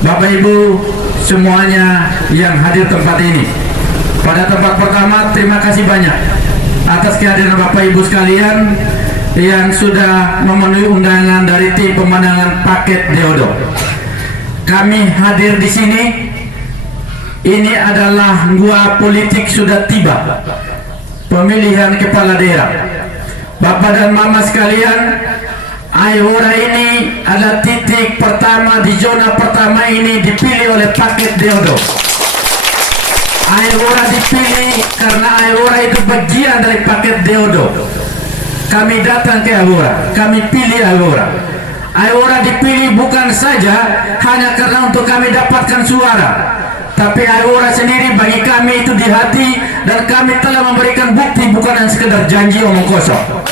Bapak Ibu semuanya yang hadir tempat ini. Pada tempat pertama, terima kasih banyak atas kehadiran Bapak Ibu sekalian yang sudah memenuhi undangan dari tim pemenangan paket Deodo. Kami hadir di sini. Ini adalah gua politik sudah tiba. Pemilihan kepala daerah. Bapak dan Mama sekalian, Ayora ini adalah titik pertama di zona pertama ini dipilih oleh paket Deodo. Ayora dipilih karena Ayora itu bagian dari paket Deodo. Kami datang ke Ayora, kami pilih Ayora. Ayora dipilih bukan saja hanya karena untuk kami dapatkan suara, tapi Ayora sendiri bagi kami itu di hati, dan kami telah memberikan bukti, bukan hanya sekedar janji omong kosong.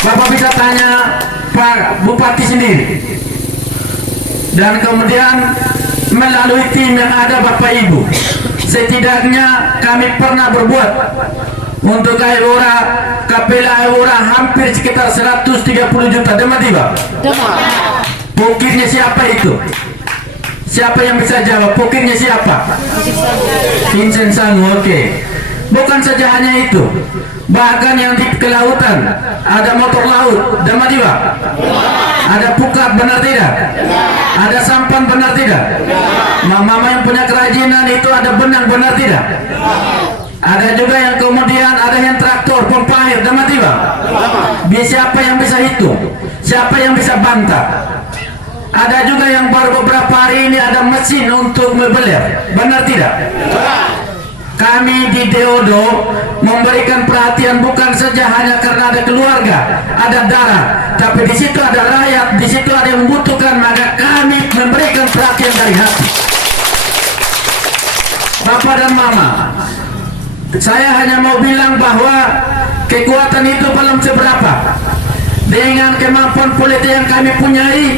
Bapak bisa tanya Pak Bupati sendiri, dan kemudian melalui tim yang ada Bapak Ibu, setidaknya kami pernah berbuat untuk Ayora, Kapela Ayora hampir sekitar 130 juta. Demam tiba. Pokirnya siapa itu? Siapa yang bisa jawab? Pokirnya siapa? Vincent Sangu. Oke. Bukan saja hanya itu, bahkan yang di kelautan ada motor laut, Demam tiba. Ada pukat, benar tidak? Ada sampan, benar tidak? Mama yang punya kerajinan itu ada benang, benar tidak? Ada juga yang kemudian ada yang traktor, pompa air, Demam tiba. Siapa yang bisa hitung? Siapa yang bisa bantah? Ada juga yang baru beberapa hari ini ada mesin untuk membeler, benar tidak? Kami di Deodo memberikan perhatian bukan saja hanya karena ada keluarga, ada darah, tapi di situ ada rakyat, di situ ada yang membutuhkan, maka kami memberikan perhatian dari hati. Bapak dan Mama, saya hanya mau bilang bahwa kekuatan itu belum seberapa. Dengan kemampuan politik yang kami punyai,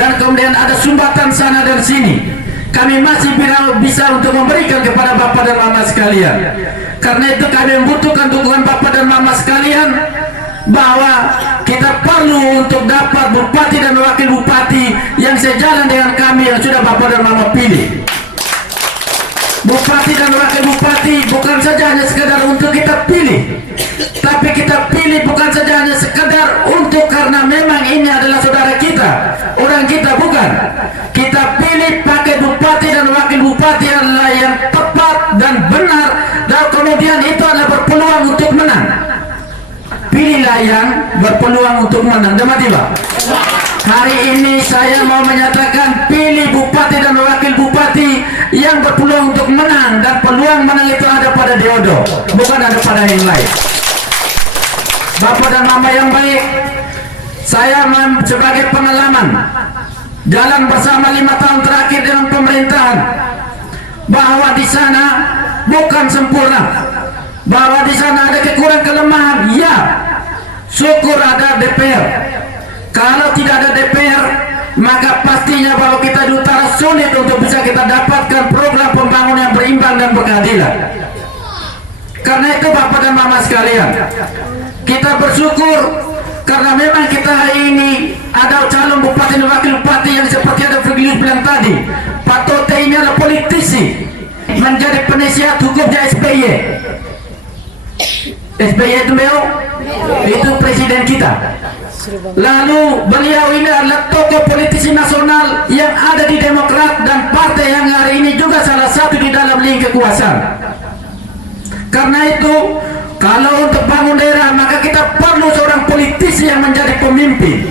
dan kemudian ada sumbatan sana dan sini, kami masih bisa untuk memberikan kepada Bapak dan Mama sekalian. Karena itu kami membutuhkan dukungan Bapak dan Mama sekalian, bahwa kita perlu untuk dapat bupati dan wakil bupati yang sejalan dengan kami yang sudah Bapak dan Mama pilih. Bupati dan wakil bupati bukan saja hanya sekedar untuk kita pilih, tapi kita pilih bukan saja hanya sekedar untuk karena memang ini adalah saudara kita, orang kita, bukan. Kita pilih pakai bupati dan wakil bupati adalah yang tepat dan benar, dan kemudian itu adalah berpeluang untuk menang. Pilihlah yang berpeluang untuk menang. Demam tiba. Hari ini saya mau menyatakan pilih bupati dan wakil bupati yang berpeluang untuk menang, dan peluang menang itu ada pada Deodo, bukan ada pada yang lain. Bapak dan Mama yang baik, saya sebagai pengalaman jalan bersama 5 tahun terakhir dengan pemerintahan, bahwa di sana bukan sempurna, bahwa di sana ada kekurangan kelemahan. Ya, syukur ada DPR. Kalau tidak ada DPR, maka pastinya bahwa kita di utara sulit untuk bisa kita dapatkan program pembangunan yang berimbang dan berkeadilan. Karena itu Bapak dan Mama sekalian, kita bersyukur karena memang kita hari ini ada calon bupati dan wakil bupati yang seperti ada Virgilius bilang tadi, Pak Tote ini adalah politisi, menjadi penasihat hukumnya SBY. SBY itu itu presiden kita. Lalu beliau ini adalah tokoh politisi nasional yang ada di Demokrat dan partai yang hari ini juga salah satu di dalam link kekuasaan. Karena itu kalau untuk bangun daerah, maka kita perlu seorang politisi yang menjadi pemimpin,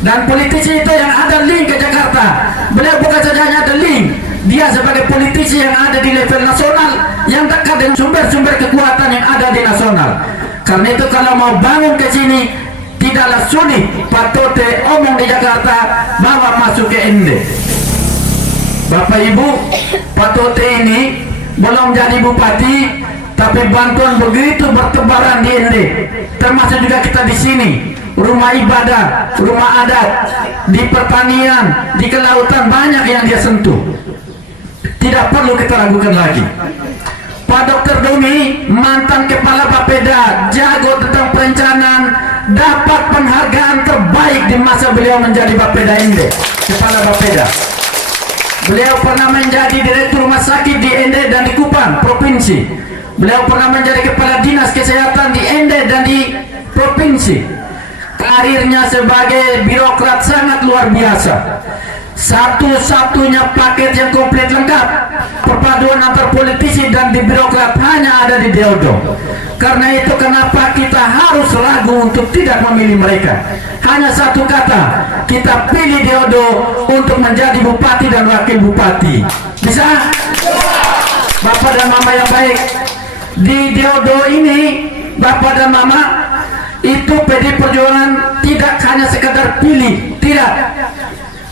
dan politisi itu yang ada link ke Jakarta. Beliau bukan saja hanya ada link, dia sebagai politisi yang ada di level nasional, yang dekat dengan sumber-sumber kekuatan yang ada di nasional. Karena itu kalau mau bangun ke sini tidaklah sulit. Pak Tote omong di Jakarta bahwa masuk ke ND. Bapak Ibu, Pak Tote ini belum jadi bupati, tapi bantuan begitu bertebaran di ND, termasuk juga kita di sini, rumah ibadah, rumah adat, di pertanian, di kelautan, banyak yang dia sentuh. Tidak perlu kita ragukan lagi. Pak Dr. Dumi, mantan kepala Bapeda, jago tentang perencanaan, dapat penghargaan terbaik di masa beliau menjadi Bapeda Ende, kepala Bapeda. Beliau pernah menjadi direktur rumah sakit di Ende dan di Kupang, provinsi. Beliau pernah menjadi kepala dinas kesehatan di Ende dan di provinsi. Karirnya sebagai birokrat sangat luar biasa. Satu-satunya paket yang komplit lengkap, perpaduan antar politisi dan di birokrat hanya ada di Deodo. Karena itu kenapa kita harus ragu untuk tidak memilih mereka. Hanya satu kata, kita pilih Deodo untuk menjadi bupati dan wakil bupati. Bisa? Bapak dan Mama yang baik, di Deodo ini Bapak dan Mama itu PD Perjuangan tidak hanya sekedar pilih, tidak.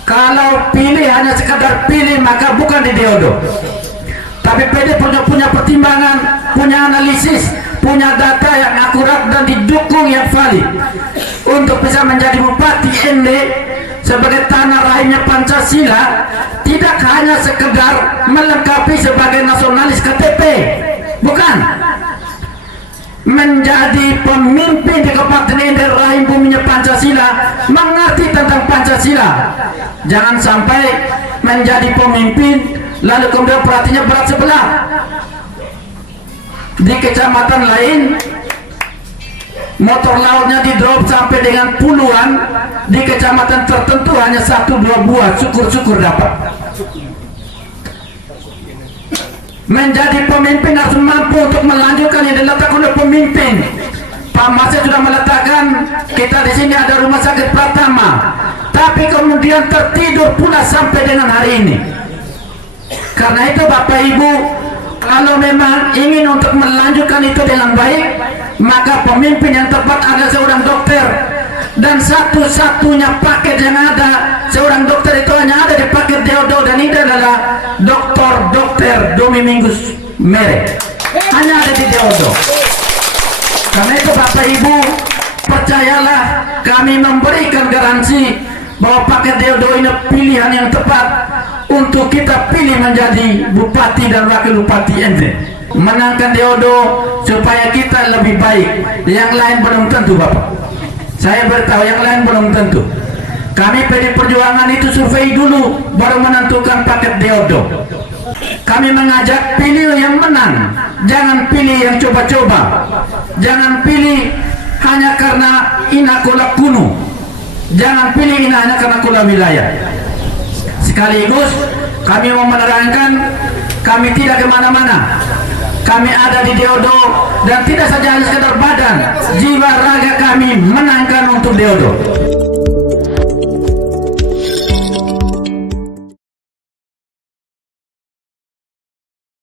Kalau pilih hanya sekadar pilih maka bukan di Deodo. Tapi PD punya pertimbangan, punya analisis, punya data yang akurat dan didukung yang valid untuk bisa menjadi bupati Ende sebagai tanah rahimnya Pancasila. Tidak hanya sekedar melengkapi sebagai nasionalis KTP, bukan. Menjadi pemimpin di Kabupaten Ende rahim buminya Pancasila, mengerti tentang Pancasila. Jangan sampai menjadi pemimpin lalu kemudian perhatinya berat sebelah. Di kecamatan lain motor lautnya di drop sampai dengan puluhan, di kecamatan tertentu hanya 1-2 buah, syukur-syukur dapat. Menjadi pemimpin harus mampu untuk melanjutkan yang diletakkan oleh pemimpin. Pak Masih sudah meletakkan kita di sini ada rumah sakit Pratama, tapi kemudian tertidur pula sampai dengan hari ini. Karena itu Bapak Ibu, kalau memang ingin untuk melanjutkan itu dengan baik, maka pemimpin yang tepat adalah seorang dokter. Dan satu-satunya paket yang ada seorang dokter itu hanya ada di paket Deodo, dan ini adalah Dr. Domi Minggus Mere, hanya ada di Deodo. Karena itu Bapak Ibu, percayalah kami memberikan garansi bahwa paket Deodo ini pilihan yang tepat untuk kita pilih menjadi bupati dan wakil bupati Ende. Menangkan Deodo supaya kita lebih baik. Yang lain belum tentu Bapak. Saya beritahu yang lain belum tentu. Kami PD Perjuangan itu survei dulu baru menentukan paket Deodo. Kami mengajak pilih yang menang, jangan pilih yang coba-coba. Jangan pilih hanya karena inakola kuno. Jangan pilih ini hanya karena kula wilayah. Sekaligus kami mau menerangkan kami tidak kemana-mana. Kami ada di Deodo dan tidak saja hanya sekedar badan, jiwa raga kami menangkan untuk Deodo.